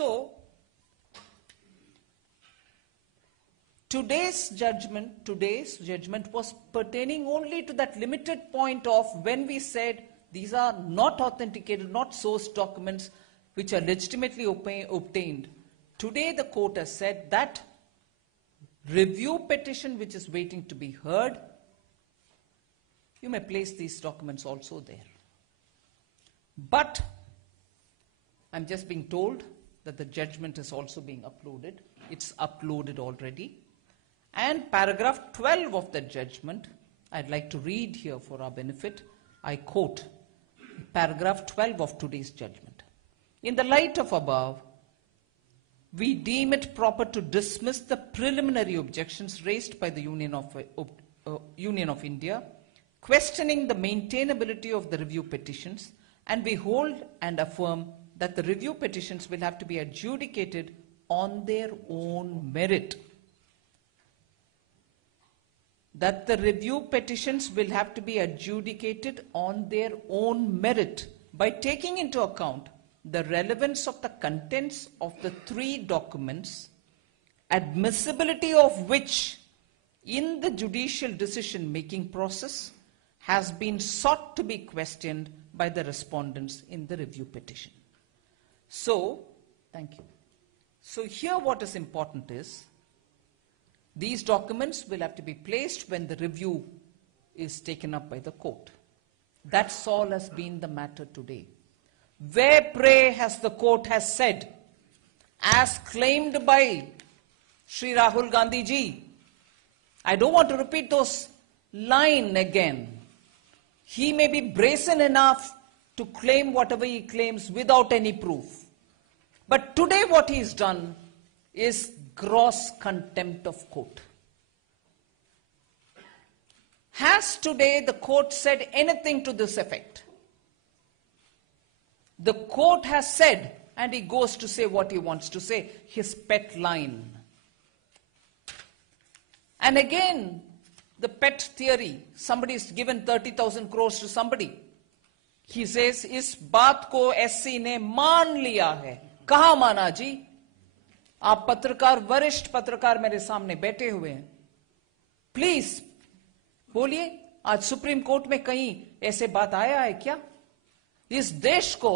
So, today's judgment was pertaining only to that limited point of when we said these are not authenticated, not sourced documents which are legitimately obtained. Today the court has said that review petition which is waiting to be heard, you may place these documents also there. But I'm just being told that the judgment is also being uploaded. It's uploaded already. And paragraph 12 of the judgment, I'd like to read here for our benefit. I quote paragraph 12 of today's judgment. In the light of above, we deem it proper to dismiss the preliminary objections raised by the Union of India, questioning the maintainability of the review petitions, and we hold and affirm that the review petitions will have to be adjudicated on their own merit. That the review petitions will have to be adjudicated on their own merit by taking into account the relevance of the contents of the three documents, admissibility of which in the judicial decision-making process has been sought to be questioned by the respondents in the review petition. So, thank you. So here what is important is, these documents will have to be placed when the review is taken up by the court. That's all has been the matter today. Where, pray, has the court has said, as claimed by Sri Rahul Gandhi ji, I don't want to repeat those lines again. He may be brazen enough to claim whatever he claims without any proof. But today what he's done is gross contempt of court. Has today the court said anything to this effect? The court has said, and he goes to say what he wants to say, his pet line. And again, the pet theory, somebody is given 30,000 crores to somebody. He says, इस बात को SC ने मान लिया है. कहाँ माना जी? आप पत्रकार, वरिष्ठ पत्रकार मेरे सामने बैठे हुए हैं. प्लीज बोलिए, आज सुप्रीम कोर्ट में कहीं ऐसे बात आया है क्या? इस देश को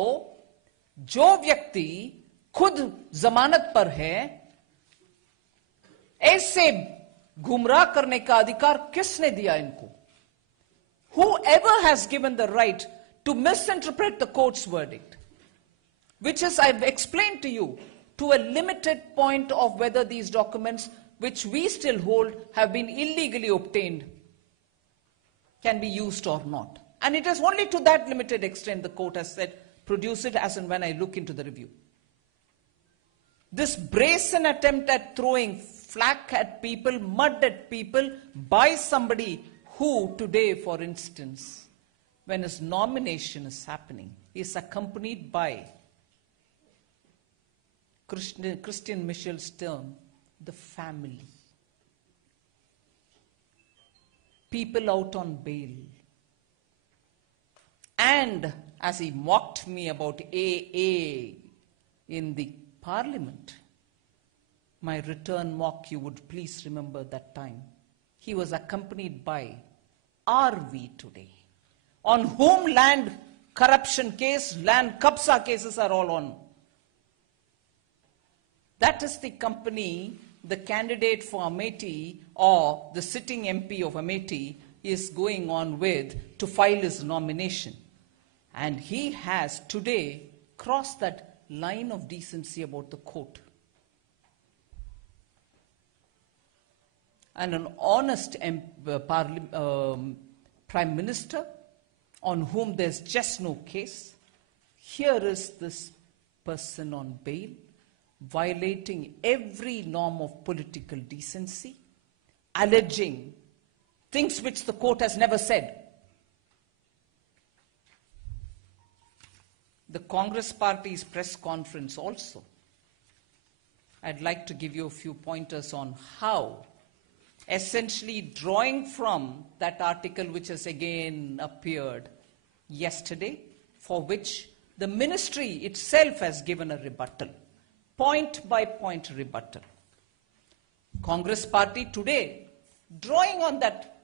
जो व्यक्ति खुद जमानत पर है, ऐसे गुमराह करने का अधिकार किसने दिया इनको? Whoever has given the right to misinterpret the court's verdict, which is, I've explained to you, to a limited point of whether these documents, which we still hold, have been illegally obtained, can be used or not. And it is only to that limited extent the court has said, produce it as and when I look into the review. This brazen attempt at throwing flack at people, mud at people, by somebody who today, for instance, when his nomination is happening, is accompanied by Christian Michel's term, the family. People out on bail. And as he mocked me about AA in the parliament, my return mock, you would please remember that time. He was accompanied by RV today, on whom land corruption case, land kabza cases are all on. That is the company the candidate for Amethi or the sitting MP of Amethi is going on with to file his nomination. And he has today crossed that line of decency about the court. And an honest Prime Minister on whom there's just no case, here is this person on bail, violating every norm of political decency, alleging things which the court has never said. The Congress Party's press conference also, I'd like to give you a few pointers on how, essentially drawing from that article which has again appeared yesterday, for which the ministry itself has given a rebuttal. point by point rebuttal. Congress party today, drawing on that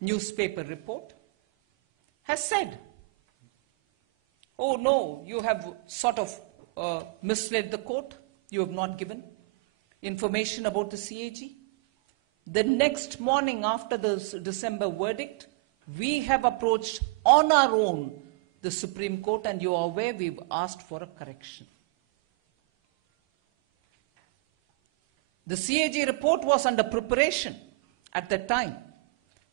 newspaper report, has said, oh no, you have sort of misled the court. You have not given information about the CAG. The next morning after the December verdict, we have approached on our own the Supreme Court, and you are aware we've asked for a correction. The CAG report was under preparation at that time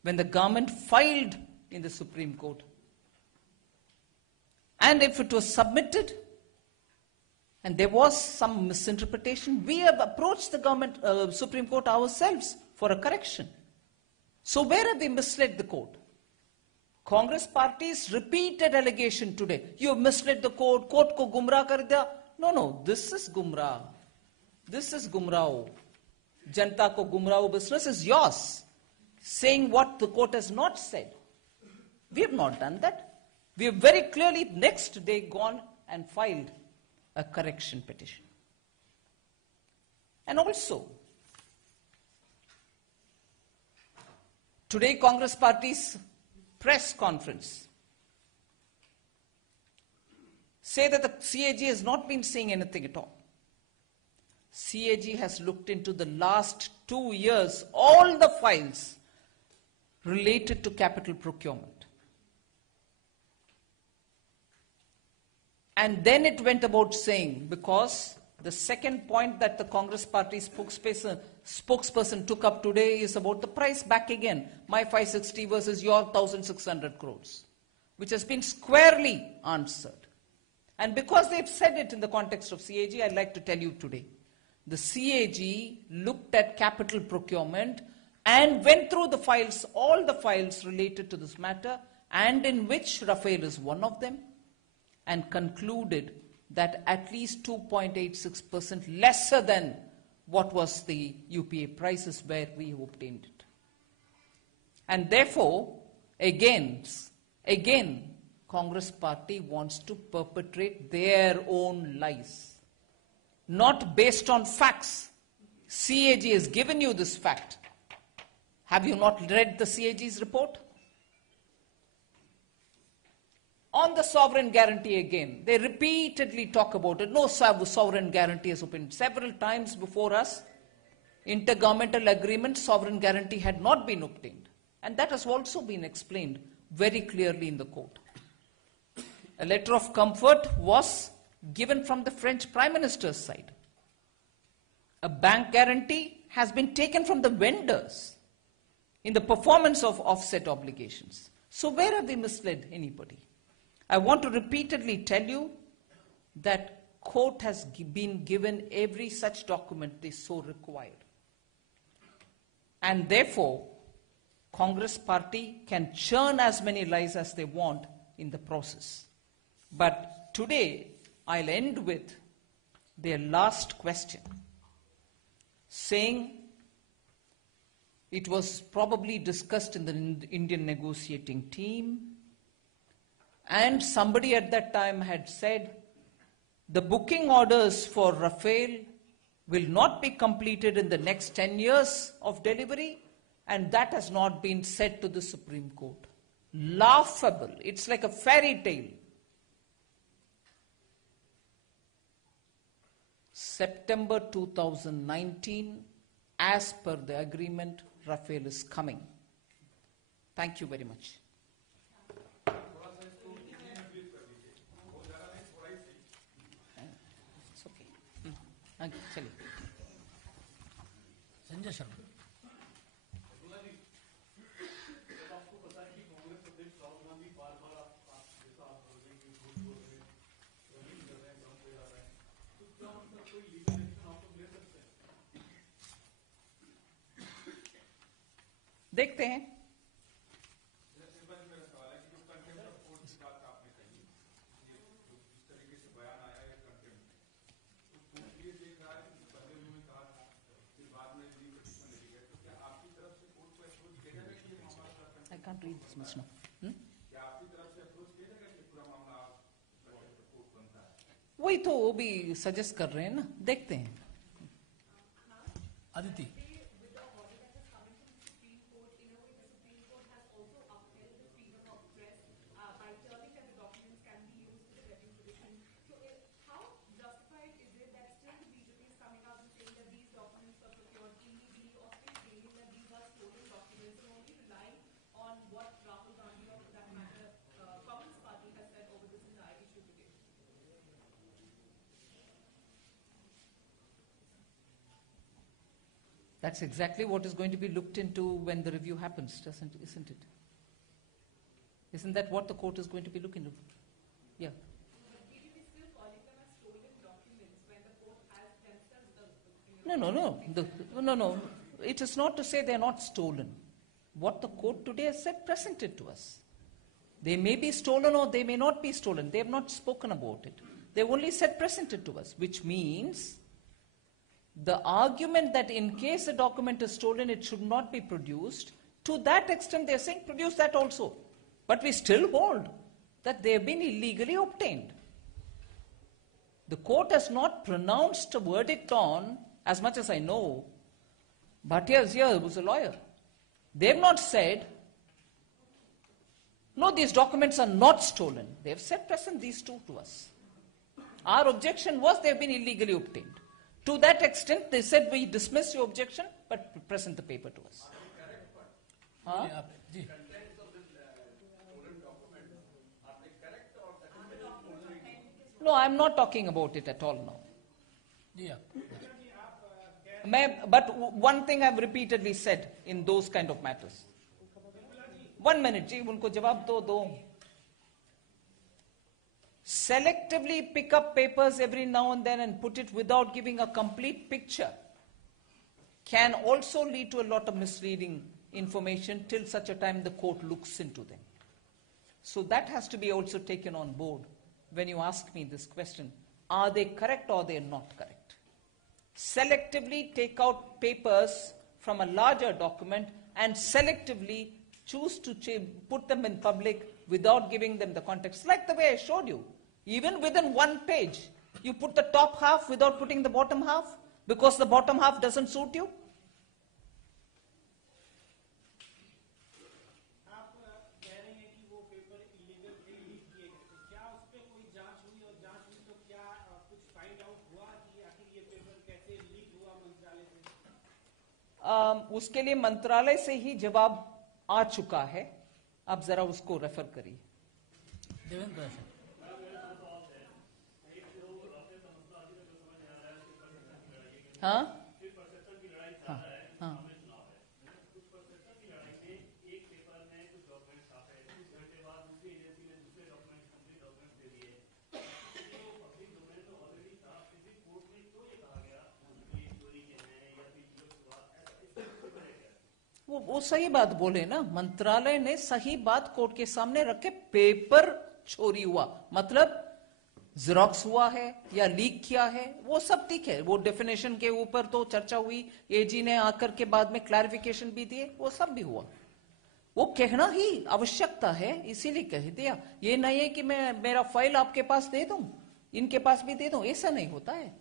when the government filed in the Supreme Court. And if it was submitted and there was some misinterpretation, we have approached the government, Supreme Court ourselves for a correction. So where have we misled the court? Congress party's repeated allegation today, you have misled the court ko gumrah kar diya. No, this is gumrah. This is gumrah. Janta ko gumrah business is yours, saying what the court has not said. We have not done that. We have very clearly next day gone and filed a correction petition. And also, today Congress party's press conference say that the CAG has not been saying anything at all. CAG has looked into the last 2 years, all the files related to capital procurement. And then it went about saying, because the second point that the Congress party spokesperson took up today is about the price back again, my 560 versus your 1,600 crores, which has been squarely answered. And because they've said it in the context of CAG, I'd like to tell you today, the CAG looked at capital procurement and went through the files, all the files related to this matter, and in which Rafale is one of them, and concluded that at least 2.86% lesser than what was the UPA prices where we obtained it. And therefore, again, Congress party wants to perpetrate their own lies, not based on facts. CAG has given you this fact. Have you not read the CAG's report? On the sovereign guarantee again, they repeatedly talk about it. No sovereign guarantee has opened. Several times before us, intergovernmental agreement, sovereign guarantee had not been obtained. And that has also been explained very clearly in the court. A letter of comfort was given from the French Prime Minister's side. A bank guarantee has been taken from the vendors in the performance of offset obligations. So where have we misled anybody? I want to repeatedly tell you that court has been given every such document they so required. And therefore, Congress party can churn as many lies as they want in the process. But today, I'll end with their last question, saying it was probably discussed in the Indian negotiating team, and somebody at that time had said, the booking orders for Rafale will not be completed in the next 10 years of delivery, and that has not been said to the Supreme Court. Laughable. It's like a fairy tale. September 2019, as per the agreement, Rafale is coming. Thank you very much. It's okay. चलिए. संजय शर्मा. देखते हैं. I can't read this much now. वही तो वो भी suggest कर रहे हैं ना, देखते हैं. Aditi. That's exactly what is going to be looked into when the review happens, isn't it? Isn't that what the court is going to be looking into? Yeah. No. It is not to say they are not stolen. What the court today has said, presented to us. They may be stolen or they may not be stolen. They have not spoken about it. They have only said presented to us, which means the argument that in case a document is stolen, it should not be produced, to that extent they are saying produce that also. But we still hold that they have been illegally obtained. The court has not pronounced a verdict on, as much as I know, Bhatia's here was a lawyer. They have not said, no, these documents are not stolen. They have said present these two to us. Our objection was they have been illegally obtained. To that extent, they said we dismiss your objection, but present the paper to us. Huh? No, I'm not talking about it at all now. Yeah. But one thing I've repeatedly said in those kind of matters. 1 minute, ji, unko jawab do. Selectively pick up papers every now and then and put it without giving a complete picture can also lead to a lot of misleading information till such a time the court looks into them. So that has to be also taken on board when you ask me this question. Are they correct or they are not correct? Selectively take out papers from a larger document and selectively choose to put them in public without giving them the context, like the way I showed you. Even within one page, you put the top half without putting the bottom half because the bottom half doesn't suit you. उसके लिए मंत्रालय से ही जवाब आ चुका है. आप जरा उसको रेफर करिए. देवेंद्र हाँ हाँ वो सही बात बोले ना. मंत्रालय ने सही बात कोर्ट के सामने रखे. पेपर चोरी हुआ मतलब ज़ेरॉक्स हुआ है या लीक किया है, वो सब ठीक है. वो डेफिनेशन के ऊपर तो चर्चा हुई, एजी ने आकर के बाद में क्लैरिफिकेशन भी दिए, वो सब भी हुआ. वो कहना ही आवश्यकता है, इसीलिए कह दिया. ये नहीं है कि मैं मेरा फाइल आपके पास दे दूं, इनके पास भी दे दूं, ऐसा नहीं होता है.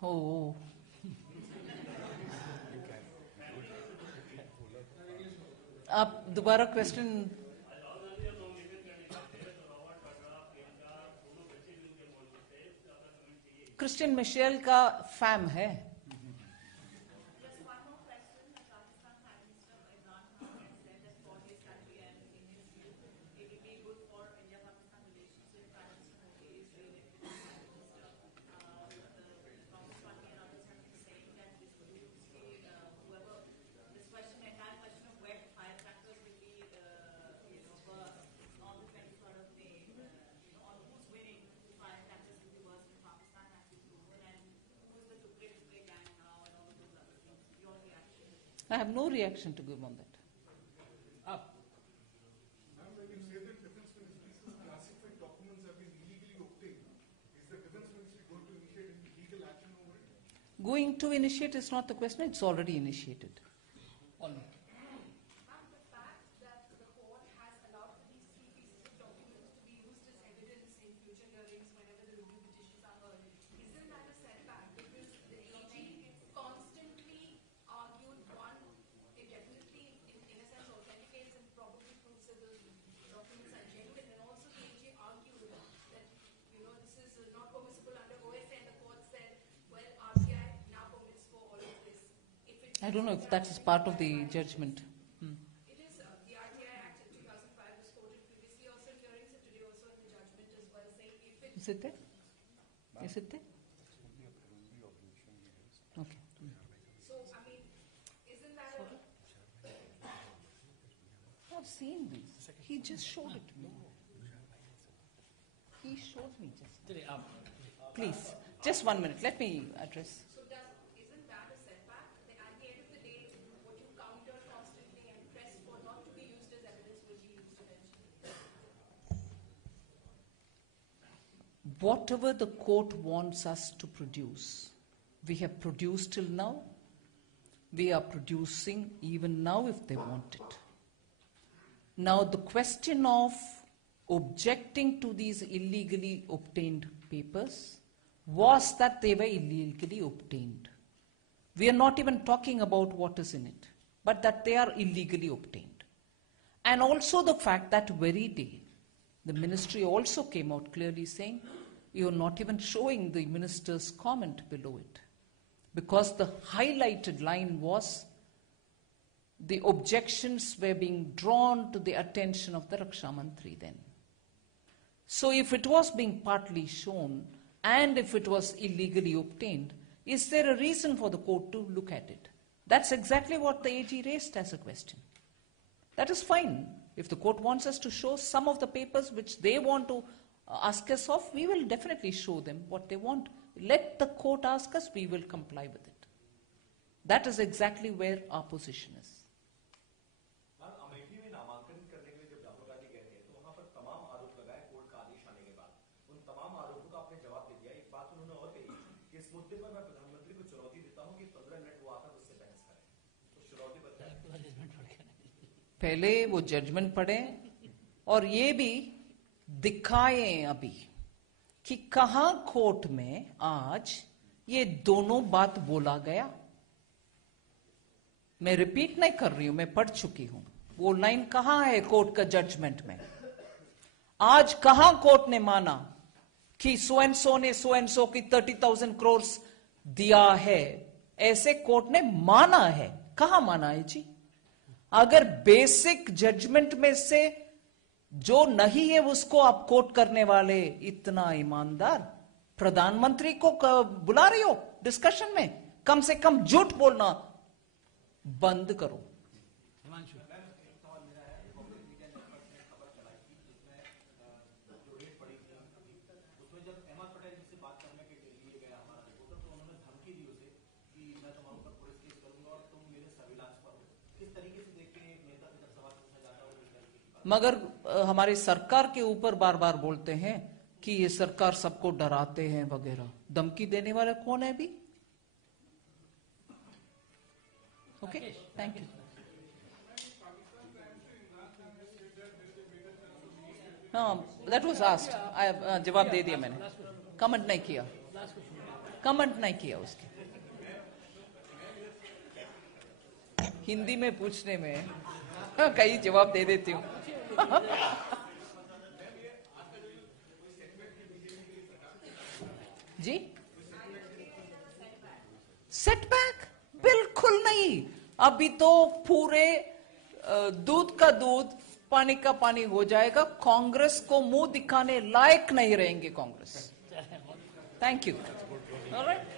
Oh. आप दोबारा क्वेश्चन. क्रिस्टियन मिशेल का फैम है. I have no reaction to give on that. आप Ma'am, when you say that Defence Ministry's classified documents have been illegally obtained, is the Defence Ministry going to initiate any legal action over it? Going to initiate is not the question, it's already initiated. all Ma'am, the fact that the court has allowed for these three pieces of documents to be used as evidence in future hearings whenever the review petitions are heard, isn't that a setback? Because the AG constantly argued, one, it definitely, in a sense, authenticates and probably proves that the documents are genuine, and also the AG argued that, this is not permissible under OSA, and the court said, well, RBI now permits for all of this. I don't know if that is part of the judgment. It is the RTI Act of 2005 was quoted previously also in hearings and today also in the judgment as well, saying if it... Is it there? Is it there? Okay. So, I mean, isn't that a... I've seen this. He just showed it to me. He showed me just. चलिए आप Please, just 1 minute. Let me address. So isn't that a setback? At the end of the day, what you counter constantly and press for not to be used as evidence will be used eventually. Whatever the court wants us to produce, we have produced till now. We are producing even now if they want it. Now the question of objecting to these illegally obtained papers was that they were illegally obtained. We are not even talking about what is in it, but that they are illegally obtained. And also the fact that very day, the ministry also came out clearly saying, you are not even showing the minister's comment below it. Because the highlighted line was, the objections were being drawn to the attention of the Raksha Mantri then. So if it was being partly shown, and if it was illegally obtained, is there a reason for the court to look at it? That's exactly what the AG raised as a question. That is fine. If the court wants us to show some of the papers which they want to ask us of, we will definitely show them what they want. Let the court ask us, we will comply with it. That is exactly where our position is. पहले वो judgement पढ़ें और ये भी दिखाएं अभी कि कहां कोर्ट में आज ये दोनों बात बोला गया. मैं रिपीट नहीं कर रही हूं, मैं पढ़ चुकी हूं. वो लाइन कहां है कोर्ट का जजमेंट में? आज कहां कोर्ट ने माना कि सो एंड सो ने सो एंड सो की 30,000 करोड़ दिया है? ऐसे कोर्ट ने माना है. कहां माना है जी? अगर बेसिक जजमेंट में से जो नहीं है उसको आप कोट करने वाले इतना ईमानदार प्रधानमंत्री को बुला रही हो डिस्कशन में, कम से कम झूठ बोलना बंद करो. हिमांशु मगर हमारी सरकार के ऊपर बार बार बोलते हैं कि ये सरकार सबको डराते हैं वगैरह. धमकी देने वाला कौन है अभी? Okay, thank you. हाँ, दैट वाज आस्क्ड. जवाब दे दिया मैंने. कमेंट नहीं किया. कमेंट नहीं किया उसके. हिंदी में पूछने में कई जवाब दे देती हूँ. जी, सेटबैक बिल्कुल नहीं. अभी तो पूरे दूध का दूध पानी का पानी हो जाएगा. कांग्रेस को मुंह दिखाने लायक नहीं रहेंगे कांग्रेस. Thank you. ऑलराइट.